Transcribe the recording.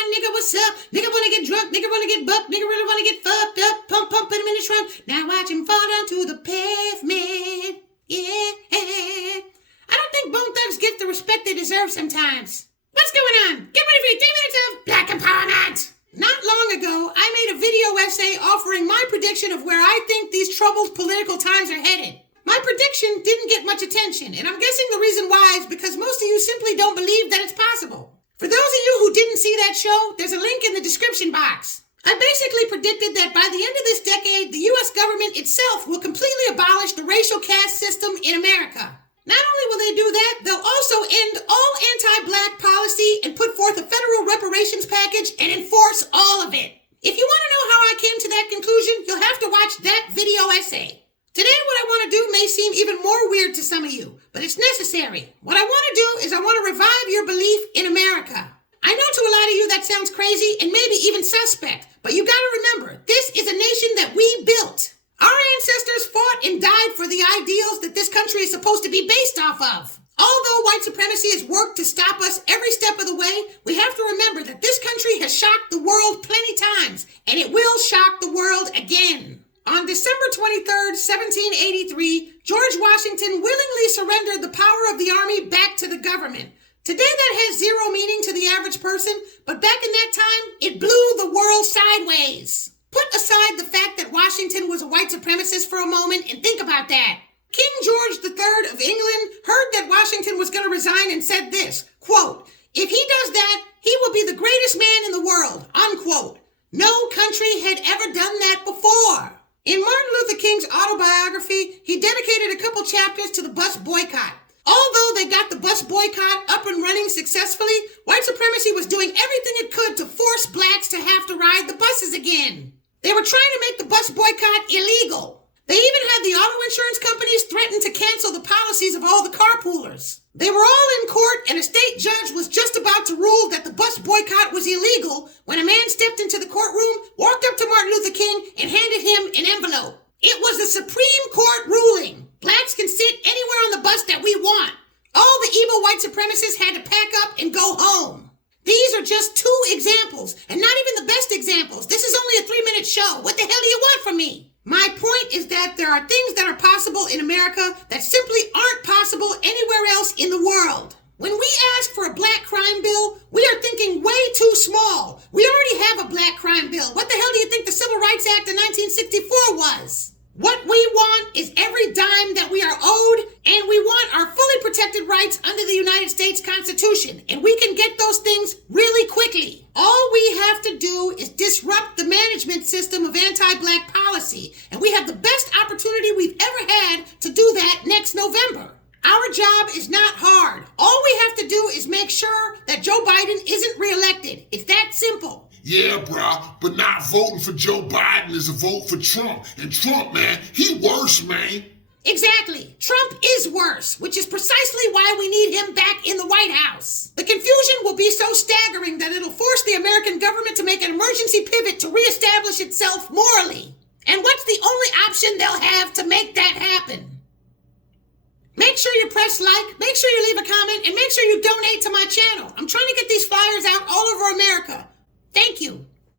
my nigga, what's up? Nigga wanna get drunk, nigga wanna get bucked, nigga really wanna get fucked up. Pump, put him in the trunk. Now watch him fall down to the pavement. Yeah. I don't think Bone Thugs get the respect they deserve sometimes. What's going on? Get ready for your 3 minutes of Black Empowerment. Not long ago, I made a video essay offering my prediction of where I think these troubled political times are headed. My prediction didn't get much attention, and I'm guessing the reason why is because most of you simply don't believe that it's possible. For those of you who didn't see that show, there's a link in the description box. I basically predicted that by the end of this decade, the U.S. government itself will completely abolish the racial caste system in America. Not only will they do that, they'll also end all anti-black policy and put forth a federal reparations package and enforce all of it. If you want to know how I came to that conclusion, you'll have to watch that video essay. Today, what I want to do may seem even more weird to some of you, but it's necessary. What I want to do is I want to revive your belief in America. I know to a lot of you that sounds crazy and maybe even suspect, but you gotta remember, this is a nation that we built. Our ancestors fought and died for the ideals that this country is supposed to be based off of. Although white supremacy has worked to stop us every step of the way, we have to remember that this country has shocked the world plenty times, and it will shock the world again. On December 23rd, 1783, George Washington willingly surrendered the power of the army back to the government. Today that has zero meaning to the average person, but back in that time, it blew the world sideways. Put aside the fact that Washington was a white supremacist for a moment and think about that. King George III of England heard that Washington was going to resign and said this, quote, "If he does that, he will be the greatest man in the world," unquote. No country had ever done that before. In Martin Luther King's autobiography, he dedicated a couple chapters to the bus boycott. Although they got the bus boycott up and running successfully, white supremacy was doing everything it could to force blacks to have to ride the buses again. They were trying to make the bus boycott illegal. They even had the auto insurance companies threaten to cancel the policies of all the carpoolers. They were all in court, and a state judge was just about to rule that the bus boycott was illegal when a man stepped into the courtroom, walked up to Martin Luther King, and handed him an envelope. It was a Supreme Court ruling. Blacks can sit anywhere on the bus that we want. All the evil white supremacists had to pack up and go home. These are just 2 examples, and not even the best examples. This is only a 3-minute show. What the hell do you want from me? My point is that there are things that are possible in America that simply aren't possible anywhere else in the world. When we ask for a black crime bill, we are thinking way too small. We already have a black crime bill. What the hell do you think the Civil Rights Act of 1964 was? What we want is every dime that we are owed, and we want our fully protected rights under the United States Constitution, and we can get those things really quickly. All we have to do is disrupt the management system of anti-black policy, and we have the best opportunity we've ever had to do that next November. Our job is not hard. All we have to do is make sure that Joe Biden isn't reelected. It's that simple. Yeah, brah, but not voting for Joe Biden is a vote for Trump. And Trump, man, he worse, man. Exactly. Trump is worse, which is precisely why we need him back in the White House. The confusion will be so staggering that it'll force the American government to make an emergency pivot to reestablish itself morally. And what's the only option they'll have to make that happen? Make sure you press like, make sure you leave a comment, and make sure you donate to my channel. I'm trying to get these flyers out all over America. Thank you.